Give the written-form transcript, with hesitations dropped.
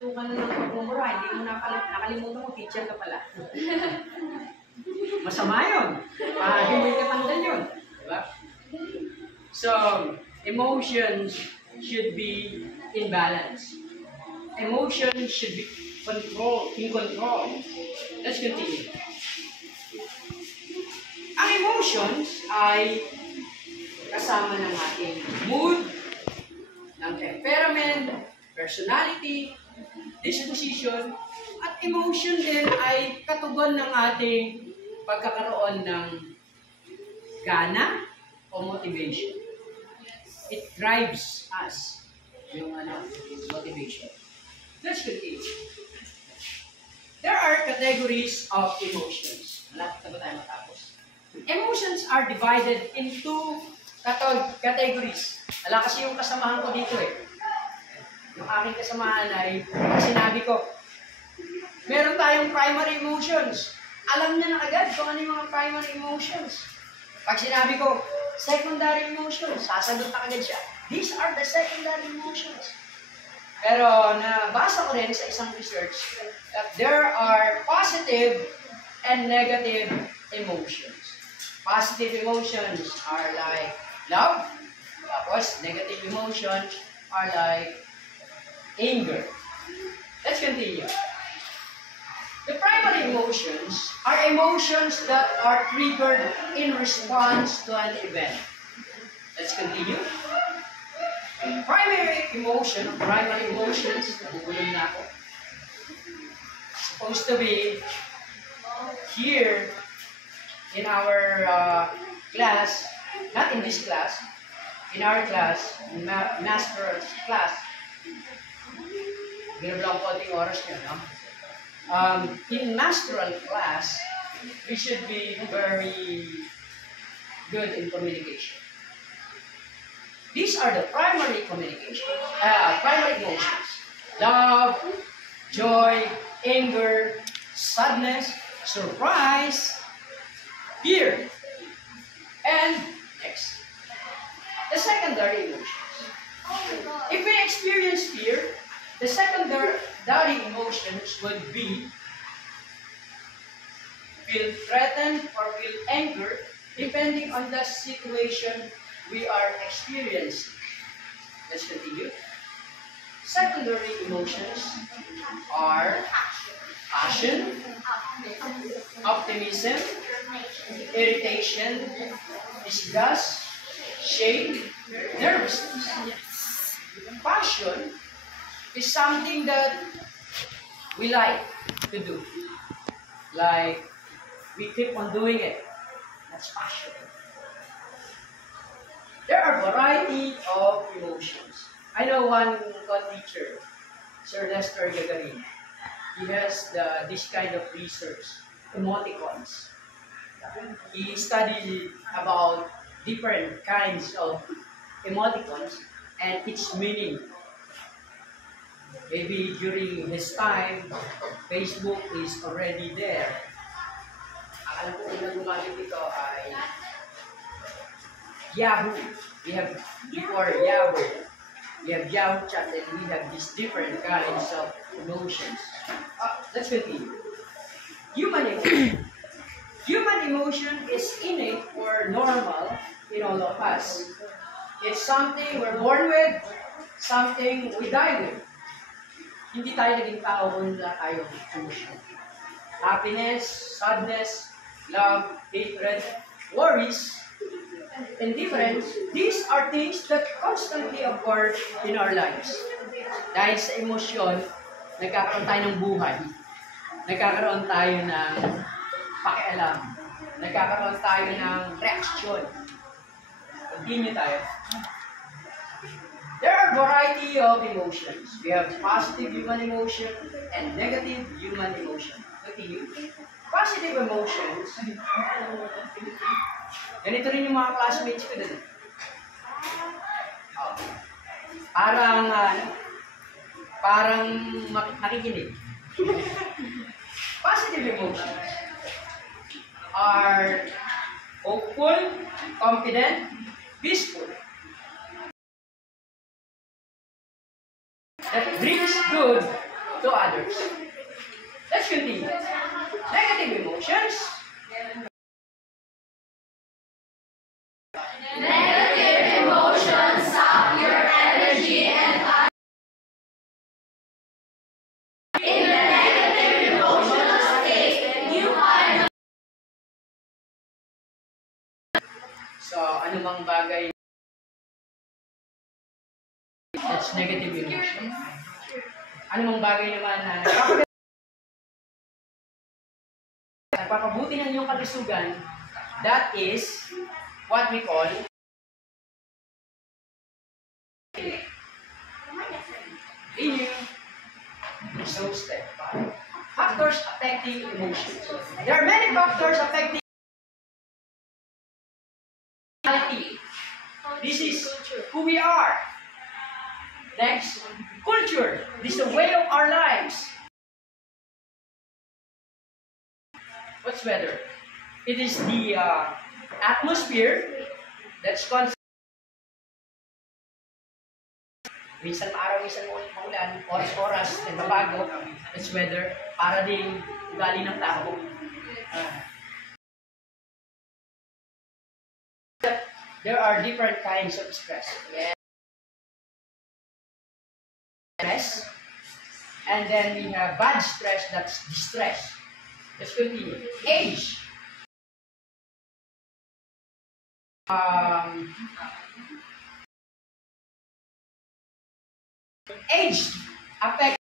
Tukan na ng pagmumura, hindi mo nakalimutan mo, teacher ka pala. Masama yun. Hindi ka tanggal yun. Diba? So, emotions should be in balance. Emotions should be in control. Let's continue. Ang emotions ay kasama ng ating mood, ng temperament, personality, disposition, at emotion din ay katugon ng ating pagkakaroon ng gana o motivation. It drives us, yung motivation. Let's continue. There are categories of emotions. Malapit na ba tayo matapos? Emotions are divided into categories. Wala kasi yung kasamahan ko dito eh. Yung aking kasamahan ay sinabi ko, meron tayong primary emotions. Alam niya na agad kung ano yung mga primary emotions. Pag sinabi ko, secondary emotions, sasagot na agad siya. These are the secondary emotions. Pero nabasa ko rin sa isang research that there are positive and negative emotions. Positive emotions are like love. Tapos negative emotions are like anger. Let's continue. The primary emotions are emotions that are triggered in response to an event. Let's continue. Primary emotions, nabubulong na ako, supposed to be here in our class, not in this class, in our class, master's class. Binablang ko konting oras nyo, no? In masteral class, we should be very good in communication. These are the primary primary emotions. Love, joy, anger, sadness, surprise, fear. And next, the secondary emotions. If we experience fear, the secondary emotions would be feel threatened or feel anger depending on the situation we are experiencing. Let's continue. Secondary emotions are passion, optimism, irritation, disgust, shame, nervousness. Passion is something that we like to do. Like, we keep on doing it. That's passion. There are a variety of emotions. I know one teacher, Sir Nestor Gagarin. He has this kind of research, emoticons. He studied about different kinds of emoticons and its meaning. Maybe during his time, Facebook is already there. Alam ko kung nagumamit ito ay Yahoo. We have before Yahoo. We have Yahoo chat and we have these different kinds of emotions. Let's continue. Human emotion. Human emotion is innate or normal in all of us. It's something we're born with, something we die with. Hindi tayo naging tao kung wala tayong emotion. Happiness, sadness, love, hatred, worries, indifference, these are things that constantly occur in our lives. Dahil sa emosyon, nagkakaroon tayo ng buhay. Nagkakaroon tayo ng pakialam. Nagkakaroon tayo ng reaksyon. Continue tayo. There are a variety of emotions. We have positive human emotion and negative human emotion. Continue. Positive emotions. Ganito rin yung mga classmates ko din. Parang makikinig. Positive emotions are hopeful, confident, peaceful. That brings good to others. Let's continue. Negative emotions. Negative emotions sap your energy and in the negative emotional state, you find. So, ano bang bagay that's negative emotion? Ano bang bagay naman na nagpapabuti ng iyong kalusugan? That is what we call in you. So, step 5. Factors affecting emotions. There are many factors affecting reality. This is who we are. Next, culture. This is the way of our lives. What's better? It is the atmosphere that's constant. Minsan maaraw, minsan maulan, oras-oras, nagbabago. That's weather. Para din ugali ng tao. There are different kinds of stress. Stress. And then we have bad stress, that's distress. Let's continue. Age. Age affects